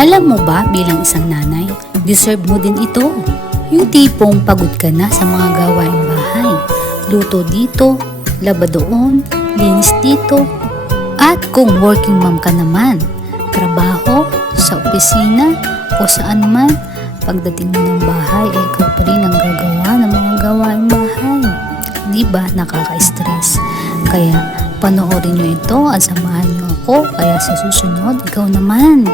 Alam mo ba bilang isang nanay, deserve mo din ito. Yung tipong pagod ka na sa mga gawaing bahay. Luto dito, laba doon, linis dito. At kung working mom ka naman, trabaho, sa opisina o saan man, pagdating mo ng bahay ay ikaw pa rin ang gagawa ng mga gawaing bahay. Di ba nakaka-stress? Kaya panoorin nyo ito at samahan nyo ako, kaya sa susunod ikaw naman.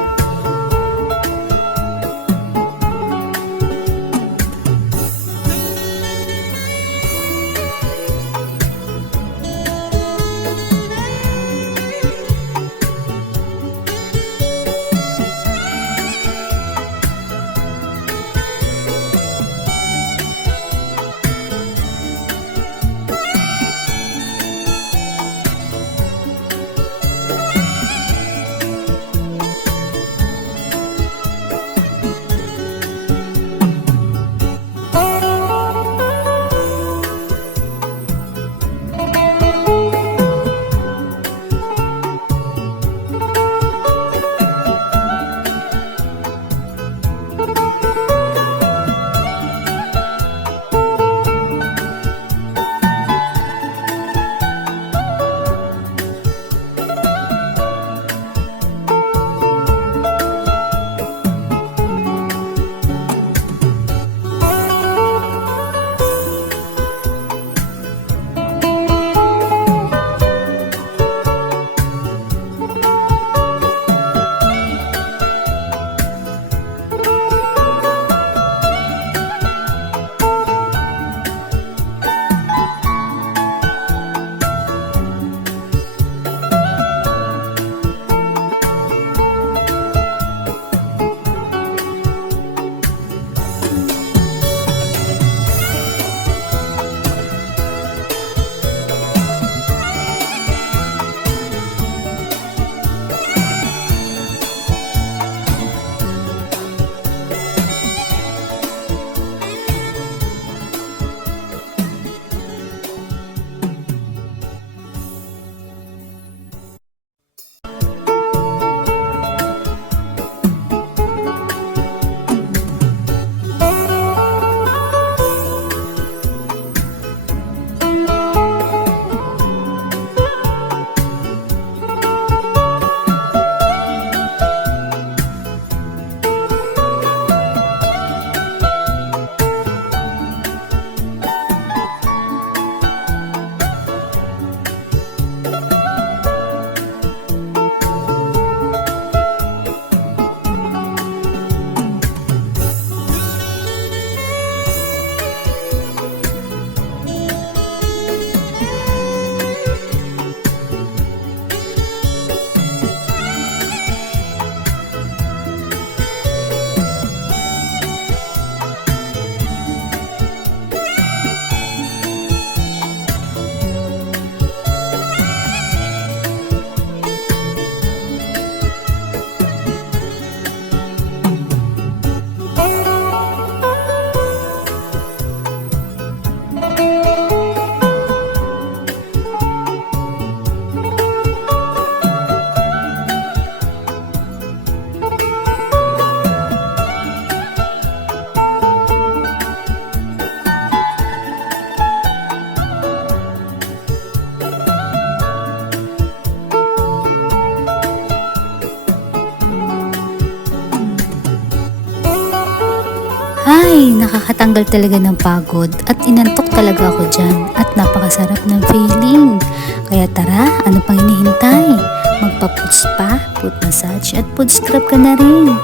Ay, nakakatanggal talaga ng pagod at inantok talaga ako dyan at napakasarap ng feeling. Kaya tara, ano pang hinihintay? Magpa-puts pa, foot massage at foot scrub ka na rin.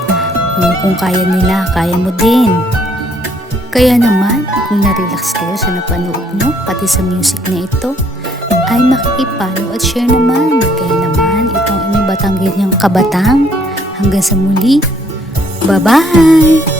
Kung kaya nila, kaya mo din. Kaya naman, kung na-relax kayo sa napanood nyo, pati sa music na ito, ay makikipalo at share naman. Kaya naman, itong inyong Batangganyang Kabatang. Hanggang sa muli, bye-bye!